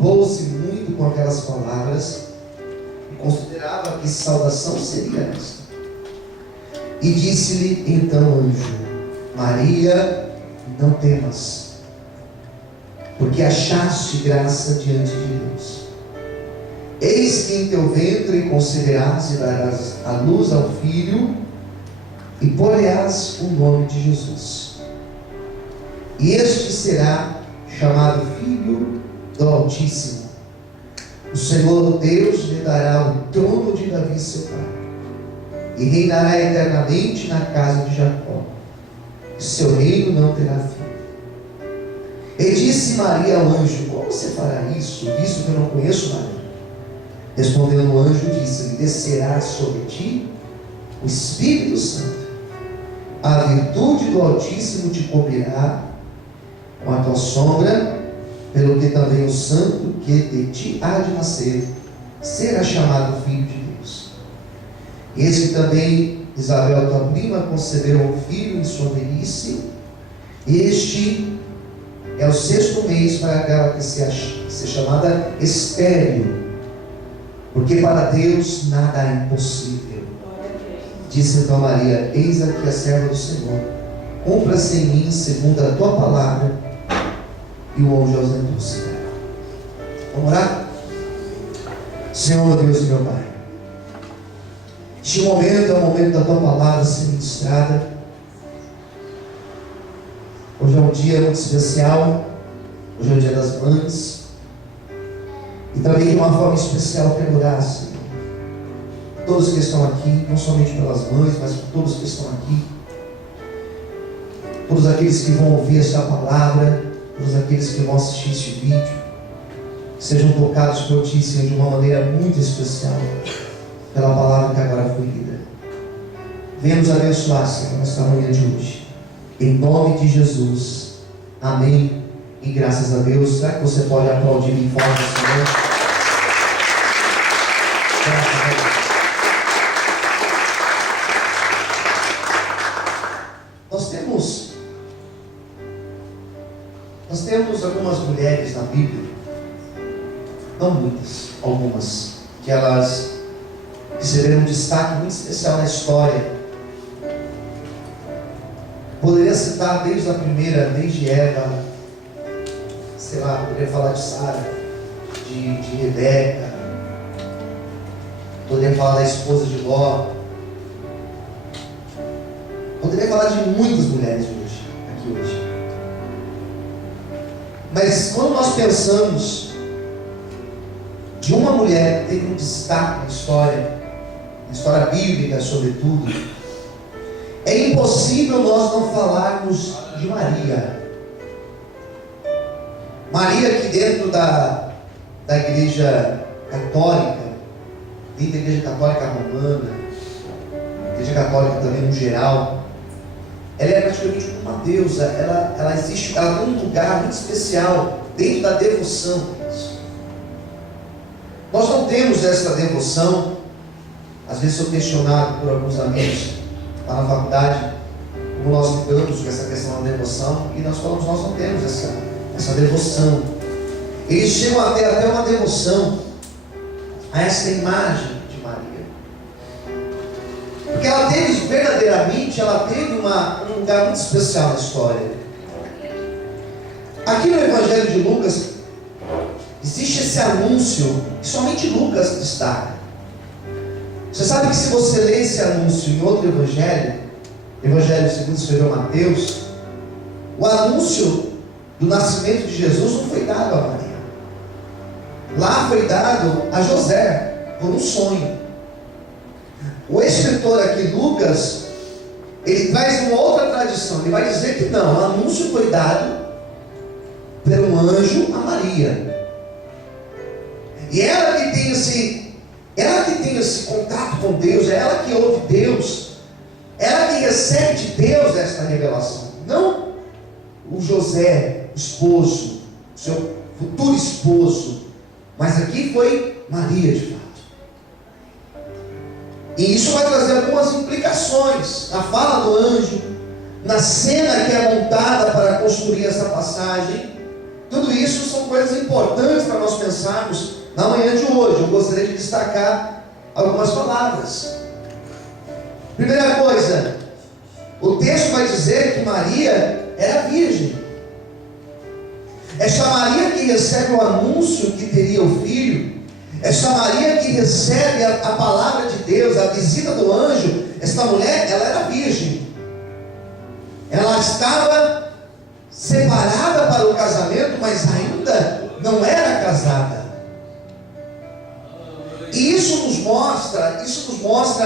turbou-se muito com aquelas palavras e considerava que saudação seria esta. E disse-lhe então o anjo: Maria, não temas, porque achaste graça diante de Deus. Eis que em teu ventre conceberás e darás à luz ao filho, e pôr-lhe-ás o nome de Jesus. E este será chamado Filho do Altíssimo. O Senhor Deus lhe dará o trono de Davi seu pai, e reinará eternamente na casa de Jacó, e seu reino não terá fim. E disse Maria ao anjo: Como você fará isso, visto que eu não conheço Maria? Respondendo o anjo, disse-lhe: Descerá sobre ti o Espírito Santo, a virtude do Altíssimo te cobrirá com a tua sombra, pelo que também o santo que de ti há de nascer será chamado Filho de Deus. Eis que também Isabel, tua prima, concebeu um filho em sua velhice. Este é o 6º mês para aquela que ser chamada estéril, porque para Deus nada é impossível. Disse então Maria: Eis aqui a serva do Senhor, cumpra-se em mim segundo a tua palavra. E o anjo ausentou-se. Vamos orar? Senhor, meu Deus e meu Pai, este momento é o momento da tua palavra ser ministrada. Hoje é um dia muito especial. Hoje é o dia das mães. E também de uma forma especial quero orar, Senhor, todos que estão aqui, não somente pelas mães, mas por todos que estão aqui, todos aqueles que vão ouvir esta palavra, todos aqueles que vão assistir este vídeo, que sejam tocados por Ti, Senhor, de uma maneira muito especial, pela palavra que agora foi lida. Venha nos abençoar, Senhor, nesta manhã de hoje, em nome de Jesus. Amém e graças a Deus. Será que você pode aplaudir bem forte, Senhor? Graças a Deus. Nós temos algumas mulheres na Bíblia, não muitas, algumas, que elas receberam um destaque muito especial na história. Poderia citar desde a primeira, desde Eva, sei lá, poderia falar de Sara, de Rebeca, poderia falar da esposa de Ló, poderia falar de muitas mulheres aqui hoje. Mas quando nós pensamos de uma mulher que teve um destaque na história bíblica sobretudo, é impossível nós não falarmos de Maria. Maria que dentro da igreja católica, dentro da igreja católica romana, igreja católica também no geral, ela é praticamente uma deusa. Ela existe, ela tem um lugar muito especial dentro da devoção. Nós não temos essa devoção. Às vezes sou questionado por alguns amigos lá na faculdade como nós lidamos com essa questão da devoção, e nós falamos: nós não temos essa devoção. Eles chegam a ter até uma devoção a essa imagem de Maria, porque ela teve verdadeiramente, ela teve um lugar muito especial na história. Aqui no Evangelho de Lucas existe esse anúncio que somente Lucas destaca. Você sabe que se você ler esse anúncio em outro evangelho segundo escreveu Mateus, o anúncio do nascimento de Jesus não foi dado a Maria. Lá foi dado a José por um sonho. O escritor aqui, Lucas, ele traz uma outra tradição. Ele vai dizer que não, o anúncio foi dado por um anjo a Maria. E ela que tem esse contato com Deus, é ela que ouve Deus, ela que recebe de Deus esta revelação. Não o José, o esposo, o seu futuro esposo, mas aqui foi Maria de fato. E isso vai trazer algumas implicações na fala do anjo, na cena que é montada para construir essa passagem. Tudo isso são coisas importantes para nós pensarmos pensarmos na manhã de hoje, eu gostaria de destacar algumas palavras. Primeira coisa, o texto vai dizer que Maria era virgem. Esta Maria que recebe o anúncio que teria o filho, esta Maria que recebe a palavra de Deus, a visita do anjo, esta mulher, ela era virgem. Ela estava separada para o casamento, mas ainda não era casada. E isso nos mostra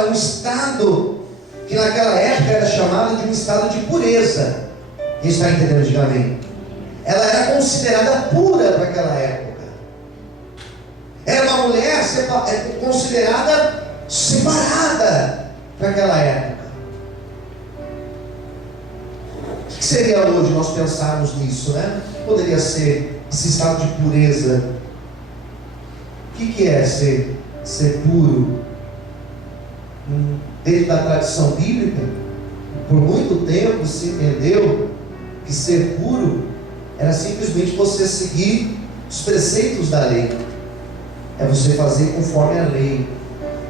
um estado que naquela época era chamado de um estado de pureza. Quem está entendendo? Diga amém. Ela era considerada pura para aquela época. Era uma mulher considerada separada para aquela época. O que seria hoje nós pensarmos nisso, né? Poderia ser esse estado de pureza. O que é ser puro? Dentro da tradição bíblica, por muito tempo se entendeu que ser puro era simplesmente você seguir os preceitos da lei. É você fazer conforme a lei.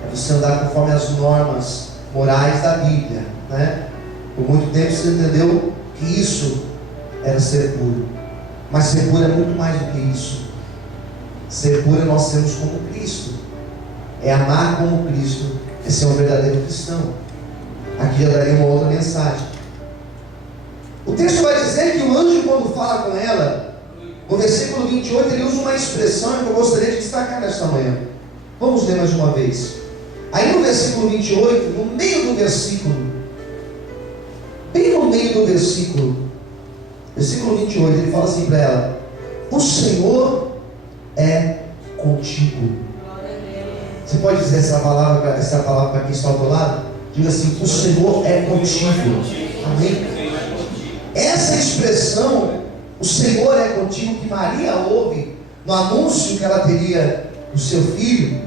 É você andar conforme as normas morais da Bíblia, né? Por muito tempo se entendeu que isso era ser puro. Mas ser puro é muito mais do que isso. Ser puro é nós sermos como Cristo. É amar como Cristo. É ser um verdadeiro cristão. Aqui já daria uma outra mensagem. O texto vai dizer que o anjo, quando fala com ela, no versículo 28, ele usa uma expressão que eu gostaria de destacar nesta manhã. Vamos ler mais uma vez. Aí no versículo 28, no meio do versículo, bem no meio do versículo 28, ele fala assim para ela: o Senhor é contigo. Você pode dizer essa palavra para quem está ao teu lado? Diga assim: o Senhor é contigo. Amém? Essa expressão, o Senhor é contigo, que Maria ouve no anúncio que ela teria do seu filho.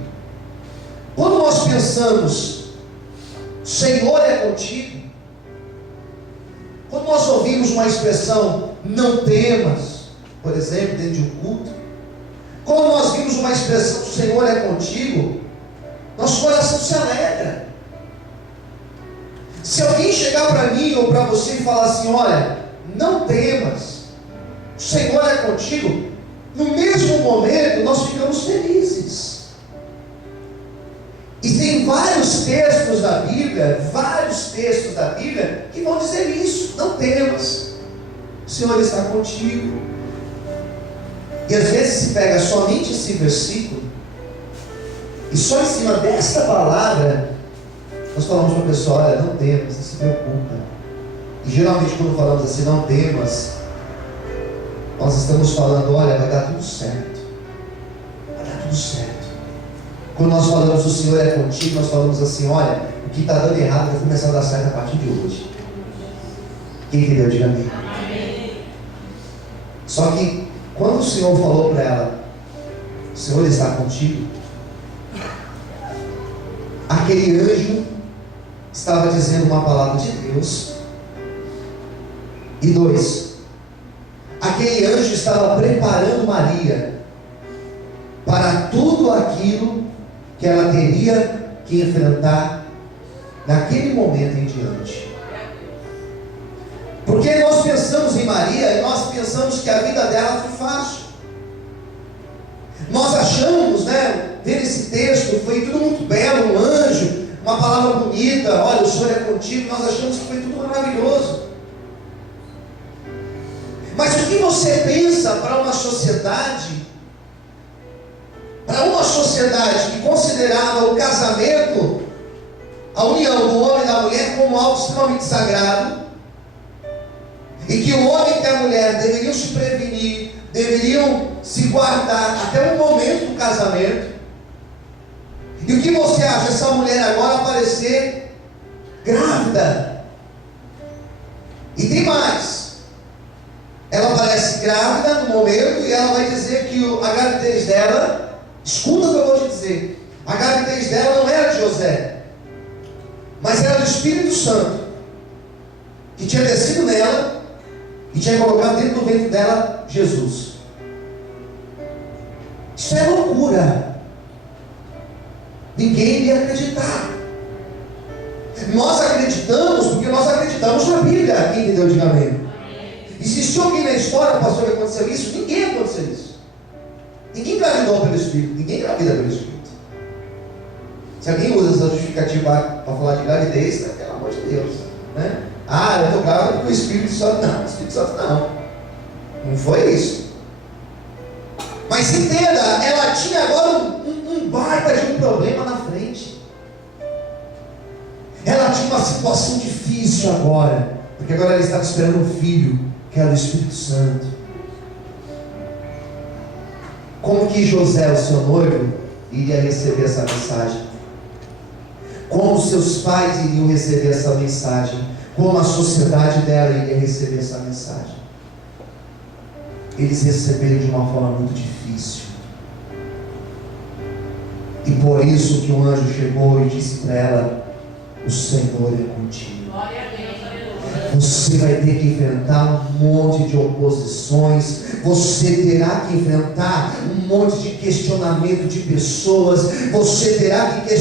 Quando nós pensamos, o Senhor é contigo, quando nós ouvimos uma expressão, não temas, por exemplo, dentro de um culto, quando nós vimos uma expressão, o Senhor é contigo, nosso coração se alegra. Se alguém chegar para mim ou para você e falar assim: olha, não temas, o Senhor é contigo, no mesmo momento nós ficamos felizes. E tem vários textos da Bíblia, que vão dizer isso: não temas, o Senhor está contigo. E às vezes se pega somente esse versículo, e só em cima dessa palavra nós falamos para a pessoa: olha, não temas, não se preocupa. E geralmente quando falamos assim, não temas, nós estamos falando: olha, vai dar tudo certo. Vai dar tudo certo. Quando nós falamos o Senhor é contigo, nós falamos assim: olha, o que está dando errado vai começar a dar certo a partir de hoje. Quem entendeu? Diga amém. Só que quando o Senhor falou para ela: o Senhor está contigo, aquele anjo estava dizendo uma palavra de Deus. E 2, aquele anjo estava preparando Maria para tudo aquilo que ela teria que enfrentar naquele momento em diante. Porque nós pensamos em Maria e nós pensamos que a vida dela foi fácil. Nós achamos, né, ver esse texto, foi tudo muito belo, um anjo, uma palavra bonita, olha, o Senhor é contigo, nós achamos que foi tudo maravilhoso. Mas o que você pensa para uma sociedade que considerava o casamento, a união do homem e da mulher, como algo extremamente sagrado, e que o homem e a mulher deveriam se prevenir, deveriam se guardar até o momento do casamento? E o que você acha? Essa mulher agora aparecer grávida. E tem mais, ela aparece grávida no momento, e ela vai dizer que a gravidez dela, escuta o que eu vou te dizer, a gravidez dela não era de José, mas era do Espírito Santo, que tinha descido nela e tinha colocado dentro do ventre dela Jesus. Isso é loucura. Ninguém iria acreditar. Nós acreditamos porque nós acreditamos na Bíblia. Quem entendeu? Diga amém. Existiu alguém na história, pastor, que aconteceu isso? Ninguém aconteceu isso. Ninguém engravidou pelo Espírito. Ninguém engravida pelo Espírito. Se alguém usa essa justificativa para falar de gravidez, pelo amor de Deus, né? Eu estou grávida porque o Espírito Santo não. O Espírito Santo não. Não foi isso. Mas entenda, ela tinha agora um baita de um problema na frente. Ela tinha uma situação difícil agora, porque agora ela estava esperando um filho, que era o Espírito Santo. Como que José, o seu noivo, iria receber essa mensagem? Como seus pais iriam receber essa mensagem? Como a sociedade dela iria receber essa mensagem? Eles receberam de uma forma muito difícil. E por isso que o anjo chegou e disse para ela: o Senhor é contigo. Você vai ter que enfrentar um monte de oposições. Você terá que enfrentar um monte de questionamento de pessoas. Você terá que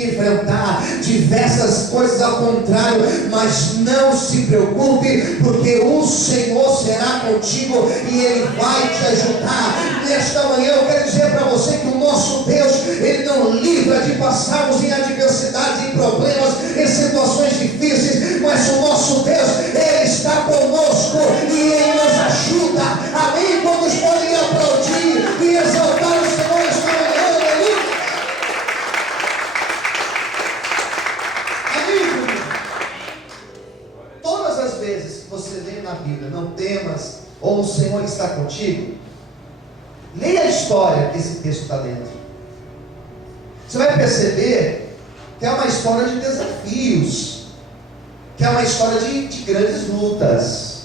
enfrentar diversas coisas ao contrário. Mas não se preocupe, porque o Senhor será contigo e Ele vai te ajudar. Nesta manhã eu quero dizer para você que o nosso Deus, Ele não livra de passarmos em adversidades, em problemas, em situações difíceis, mas o nosso Deus, Ele está conosco e Ele nos ajuda. Amém? Quantos podem aplaudir e exaltar o Senhor esta manhã? Amigo, todas as vezes que você lê na Bíblia, não temas, ou o Senhor está contigo, leia a história que esse texto está dentro. Você vai perceber que é uma história de desafios, que é uma história de grandes lutas.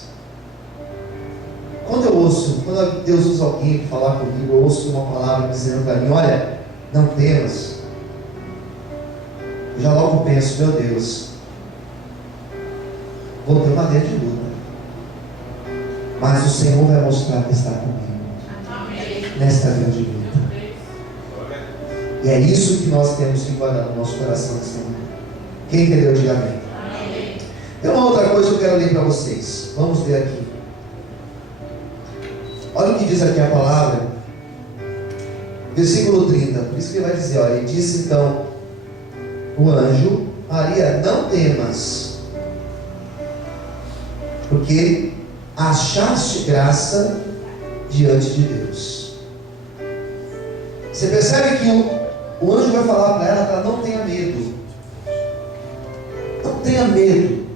Quando Deus usa alguém para falar comigo, eu ouço uma palavra dizendo para mim: olha, não temas. Eu já logo penso: meu Deus, vou ter uma grande luta, mas o Senhor vai mostrar que está comigo nesta grande luta. E é isso que nós temos que guardar no nosso coração nesta manhã. Quem entendeu, diga amém. Tem uma outra coisa que eu quero ler para vocês. Vamos ler aqui. Olha o que diz aqui a palavra. Versículo 30. Por isso que ele vai dizer: olha, ele disse então o anjo: Maria, não temas, porque achaste graça diante de Deus. Você percebe que o anjo vai falar para ela que ela não tenha medo. Não tenha medo.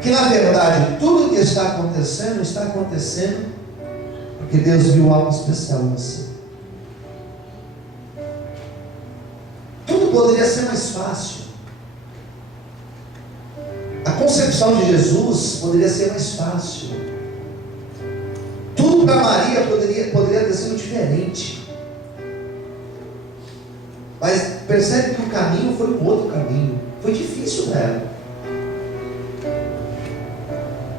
Que na verdade tudo que está acontecendo porque Deus viu algo especial em você. Tudo poderia ser mais fácil. A concepção de Jesus poderia ser mais fácil. Tudo para Maria poderia ter sido diferente. Mas percebe que o caminho foi um outro caminho. Foi difícil para ela.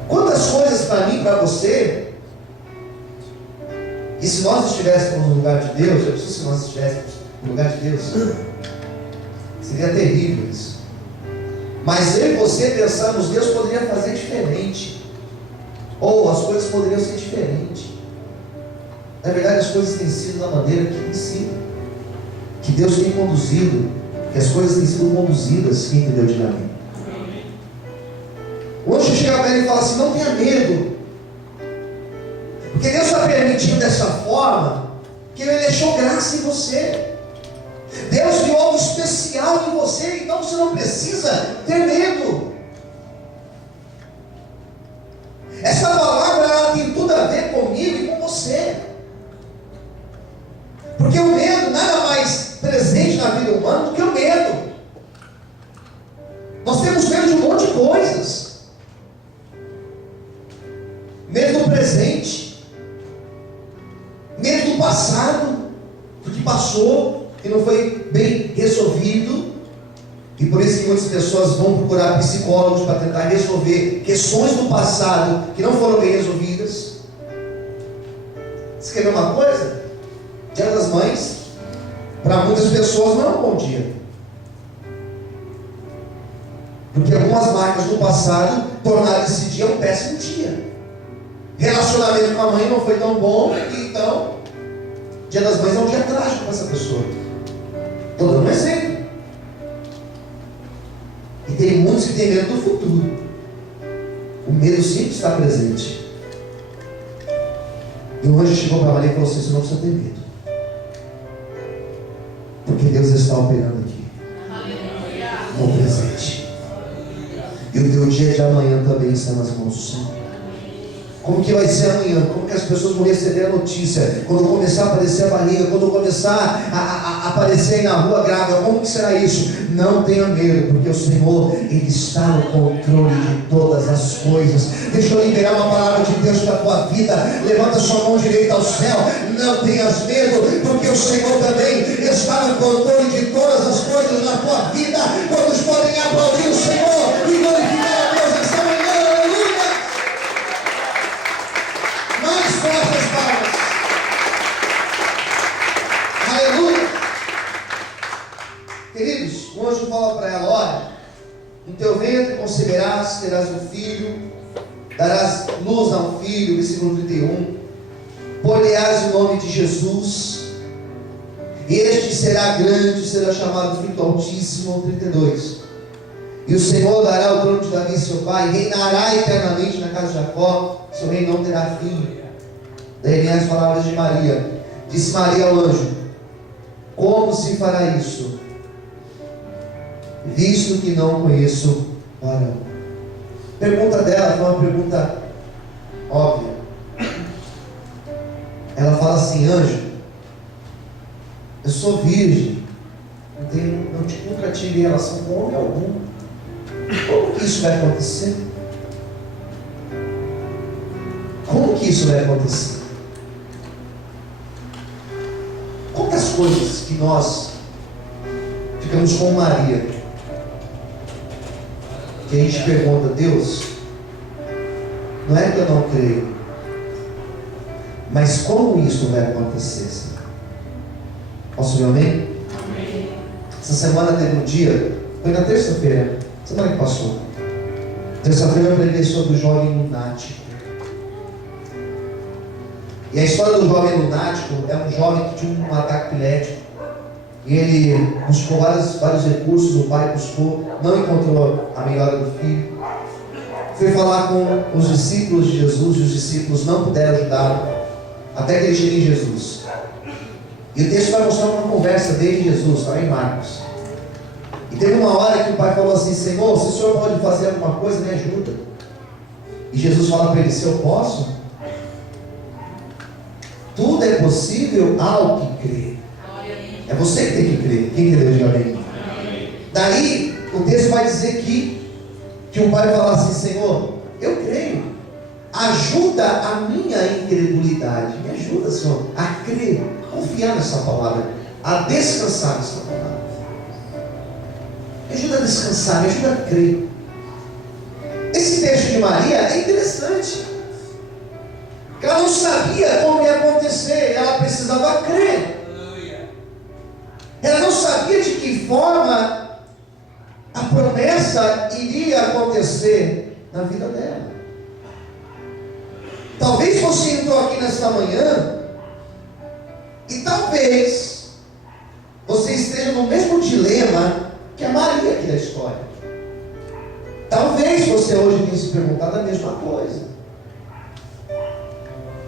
Quantas coisas para mim e para você, e se nós estivéssemos no lugar de Deus, eu preciso, se nós estivéssemos no lugar de Deus, seria terrível isso. Mas eu e você pensamos: Deus poderia fazer diferente, ou as coisas poderiam ser diferentes. Na verdade, as coisas têm sido da maneira que tem sido, que Deus tem conduzido, que as coisas têm sido conduzidas. Quem entendeu, diga amém. O anjo chega para ele e fala assim: não tenha medo, porque Deus está permitindo dessa forma, que Ele deixou graça em você. Deus viu algo especial em você, então você não precisa ter medo. Essa palavra, ela tem tudo a ver comigo e com você, porque o medo nada mais presente na vida humana do que o medo. Nós temos medo de um monte de coisas. Medo do presente, medo do passado, do que passou, que não foi bem resolvido, e por isso que muitas pessoas vão procurar psicólogos para tentar resolver questões do passado que não foram bem resolvidas. Você quer ver uma coisa? Dia das Mães, para muitas pessoas não é um bom dia. Porque algumas marcas do passado tornaram esse dia um péssimo dia. Relacionamento com a mãe não foi tão bom, então Dia das Mães é um dia trágico para essa pessoa. Estou dando um exemplo. E tem muitos que têm medo do futuro. O medo sempre está presente. E o anjo chegou para Maria e falou assim: você não precisa ter medo, porque Deus está operando aqui no presente. E o teu dia de amanhã também está nas mãos do Senhor. Como que vai ser amanhã? Como que as pessoas vão receber a notícia? Quando começar a aparecer a barriga, quando começar a aparecer aí na rua grávida, como que será isso? Não tenha medo, porque o Senhor, Ele está no controle de todas as coisas. Deixa eu liberar uma palavra de Deus para a tua vida. Levanta sua mão direita ao céu. Não tenhas medo, porque o Senhor também está no controle de todas as coisas na tua vida. Todos podem aplaudir o Senhor e glorificar a Deus esta manhã. Mais fortes palmas. Aleluia. Queridos, o anjo fala para ela: olha, no teu ventre conceberás, terás um filho, darás luz a um filho, versículo 31, por-lhe-ás o nome de Jesus, e este será grande, será chamado Filho do Altíssimo, 32, e o Senhor dará o trono de Davi seu pai, e reinará eternamente na casa de Jacó, seu reino não terá fim. Daí vem as palavras de Maria. Disse Maria ao anjo: como se fará isso, visto que não conheço varão? A pergunta dela foi uma pergunta óbvia. Ela fala assim: anjo, eu sou virgem, nunca tive relação com homem algum, como que isso vai acontecer? Como que isso vai acontecer? Quantas coisas que nós ficamos com Maria, que a gente pergunta: Deus, não é que eu não creio, mas como isso vai acontecer? Posso ver amém? Amém. Essa semana teve um dia, foi na terça-feira, semana que passou. Terça-feira eu preguei sobre o jovem lunático. E a história do jovem lunático é um jovem que tinha um ataque epilético. E ele buscou vários recursos, o pai buscou, não encontrou a melhora do filho. Foi falar com os discípulos de Jesus, e os discípulos não puderam ajudá-lo, até que ele chegue em Jesus. E o texto vai mostrar uma conversa dele e Jesus, está em Marcos. E teve uma hora que o pai falou assim: Senhor, se o Senhor pode fazer alguma coisa, me ajuda. E Jesus fala para ele: se eu posso, tudo é possível ao que crê. É você que tem que crer. Quem crê, diga amém. Daí o texto vai dizer que o pai fala assim: Senhor, eu creio, ajuda a minha incredulidade. Me ajuda, Senhor, a crer, a confiar nessa palavra, a descansar nessa palavra. Me ajuda a descansar, me ajuda a crer. Esse texto de Maria é interessante. Ela não sabia como ia acontecer, ela precisava crer. Ela não sabia de que forma a promessa iria acontecer na vida dela. Talvez você entrou aqui nesta manhã e talvez você esteja no mesmo dilema que a Maria aqui da história. Talvez você hoje tenha se perguntado a mesma coisa: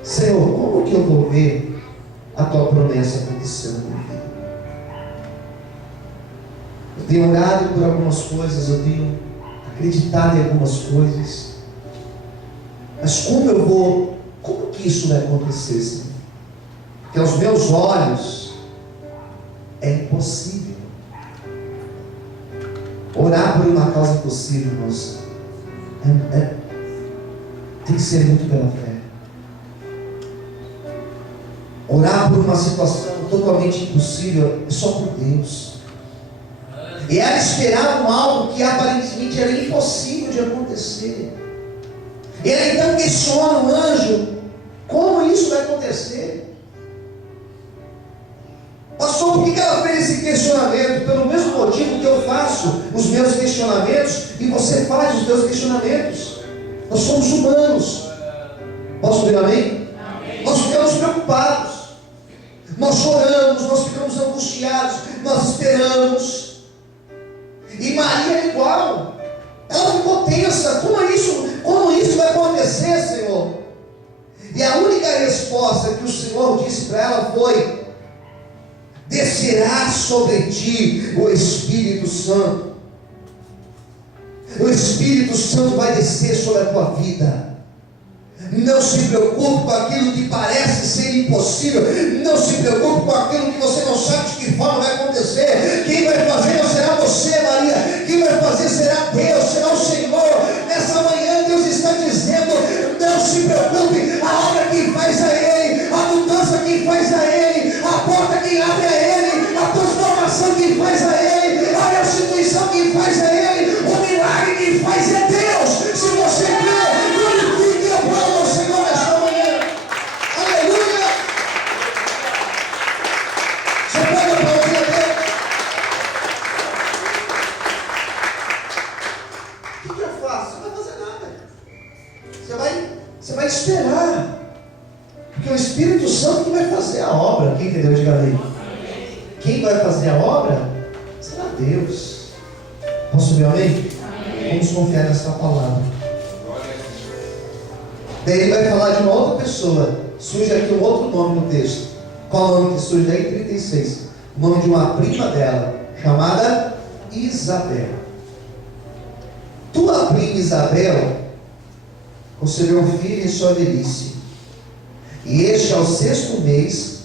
Senhor, como que eu vou ver a tua promessa acontecendo na minha vida? Eu tenho orado por algumas coisas, eu tenho acreditado em algumas coisas, mas como que isso vai acontecer, Senhor? Porque aos meus olhos é impossível. Orar por uma causa impossível, irmãos, tem que ser muito pela fé. Orar por uma situação totalmente impossível é só por Deus. E ela esperava algo que aparentemente era impossível de acontecer. E ela então questiona o anjo: Como isso vai acontecer? Pastor, por que ela fez esse questionamento? Pelo mesmo motivo que eu faço os meus questionamentos e você faz os seus questionamentos. Nós somos humanos. Posso ouvir amém? Amém. Nós ficamos preocupados, nós choramos, nós ficamos angustiados, nós esperamos. E Maria é igual. Ela ficou tensa. Como isso vai acontecer, Senhor? E a única resposta que o Senhor disse para ela foi: descerá sobre ti o Espírito Santo. O Espírito Santo vai descer sobre a tua vida. Não se preocupe com aquilo que parece ser impossível. Não se preocupe com aquilo que você não sabe de que forma vai acontecer. Quem vai fazer não será você, Maria. Quem vai fazer será Deus, será o Senhor. Nessa manhã Deus está dizendo: não se preocupe. A obra quem faz é Ele, a mudança quem faz é Ele, a porta quem abre é Ele, a transformação quem faz é Ele, a restituição quem faz é Ele, o milagre quem faz é Deus. Se você crê, glorifique a prova do Senhor nesta manhã. Aleluia! Você pode aplaudir a Deus? O que eu faço? Você não vai fazer nada. Você vai esperar. Porque o Espírito Santo que vai fazer a obra. Quem entendeu? Diga aí. Quem vai fazer a obra será Deus. Posso ouvir amém? Vamos confiar nessa palavra. Daí ele vai falar de uma outra pessoa. Surge aqui um outro nome no texto. Qual o nome que surge daí? 36. O nome de uma prima dela, chamada Isabel. Tua prima Isabel concebeu um filho em sua velhice, e este ao 6º mês,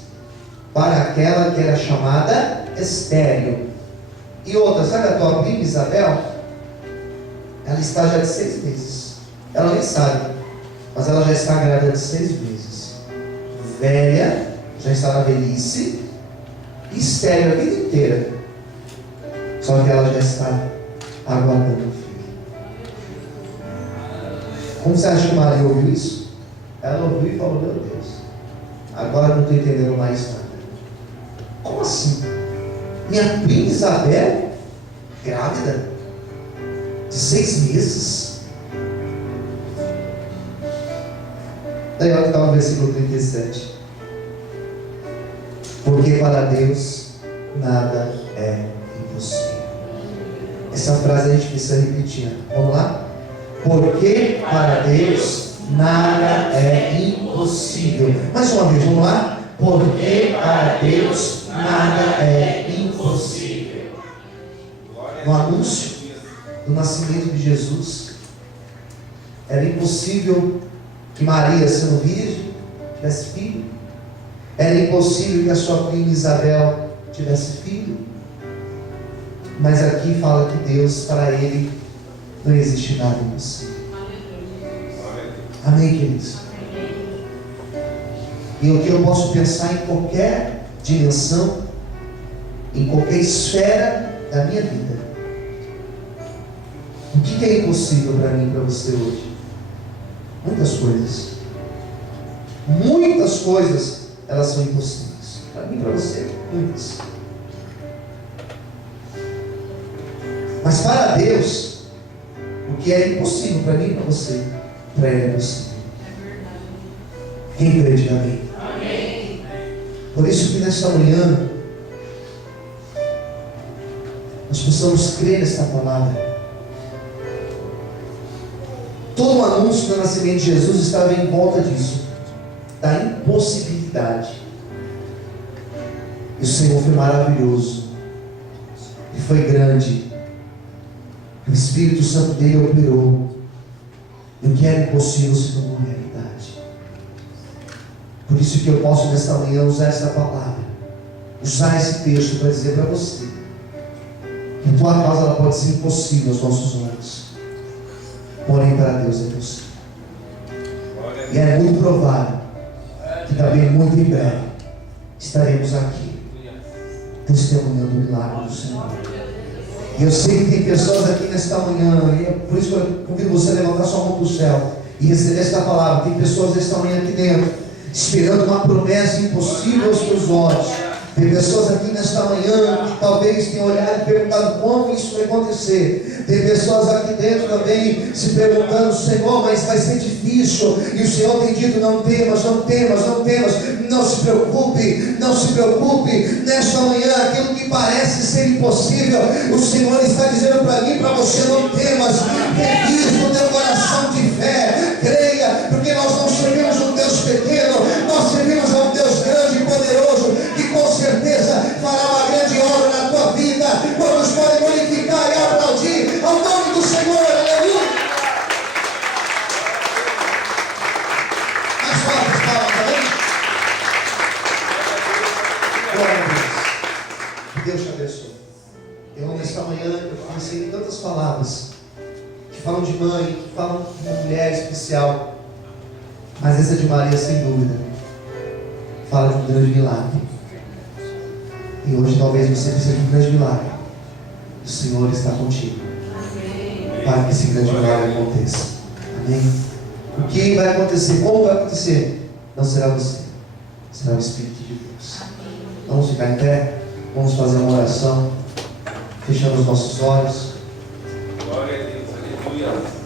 para aquela que era chamada estéril. E outra, sabe a tua prima Isabel? Ela está já de 6 meses. Ela nem sabe, mas ela já está grávida de 6 meses. Velha, já está na velhice, e estéril a vida inteira. Só que ela já está aguardando o filho. Como você acha que Maria ouviu isso? Ela ouviu e falou: meu Deus, agora não estou entendendo mais nada. Como assim? Minha prima Isabel, grávida, de 6 meses? Daí olha que está no versículo 37. Porque para Deus nada é impossível. Essa frase a gente precisa repetir. Vamos lá? Porque para Deus nada é impossível. Mais uma vez, vamos lá? Porque para Deus nada é impossível. No anúncio do nascimento de Jesus, era impossível que Maria, sendo virgem, tivesse filho. Era impossível que a sua prima Isabel tivesse filho. Mas aqui fala que Deus, para Ele, não existe nada impossível. Amém, queridos? E o que eu posso pensar em qualquer dimensão, em qualquer esfera da minha vida. O que é impossível para mim e para você hoje? Muitas coisas. Muitas coisas, elas são impossíveis. Para mim e para você, muitas. Mas para Deus, o que é impossível para mim e para você, para Ele é possível. Quem crê, diga amém. Amém. Por isso que nesta manhã nós possamos crer nesta palavra. Todo o anúncio do nascimento de Jesus estava em volta disso, da impossibilidade. E o Senhor foi maravilhoso, e foi grande. O Espírito Santo dele operou, e o que era impossível se tornou realidade. Por isso que eu posso nesta manhã usar esta palavra, usar esse texto para dizer para você que a tua causa ela pode ser impossível aos nossos olhos, porém para Deus é possível. E é muito provável que também muito em breve estaremos aqui testemunhando o milagre do Senhor. E eu sei que tem pessoas aqui nesta manhã, e é por isso que eu convido você a levantar sua mão para o céu e receber esta palavra. Tem pessoas nesta manhã aqui dentro esperando uma promessa impossível aos teus olhos. Tem pessoas aqui nesta manhã que talvez tenham olhado e perguntado como isso vai acontecer. Tem pessoas aqui dentro também se perguntando: Senhor, mas vai ser difícil. E o Senhor tem dito: não temas, não temas, não temas. Não se preocupe, não se preocupe. Nesta manhã, aquilo que parece ser impossível, o Senhor está dizendo para mim, para você: não temas. Revise no teu coração de fé. Creia, porque nós não servimos um Deus pequeno, nós servimos a um Deus grande e poderoso, que com certeza fará uma grande obra na tua vida. Quantos podem glorificar e aplaudir ao nome do Senhor? Aleluia! Mais fortes palavras, amém? Glória a Deus. Que Deus te abençoe. Eu, nesta manhã, eu pensei em tantas palavras que falam de mãe, que falam de uma mulher especial, mas essa de Maria, sem dúvida, fala de um grande milagre. E hoje talvez você precise de um grande milagre. O Senhor está contigo para que esse grande milagre aconteça. Amém? O que vai acontecer? Como vai acontecer? Não será você, será o Espírito de Deus. Vamos ficar em pé, vamos fazer uma oração, fechando os nossos olhos. Glória a Deus, aleluia.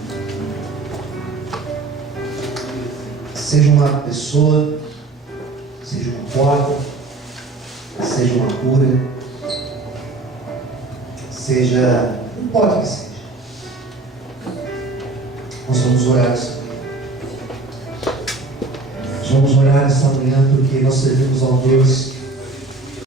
Seja uma pessoa, seja uma porta, seja uma cura, seja, não importa o que seja. Nós vamos orar essa manhã. Nós vamos orar essa manhã porque nós servimos ao Deus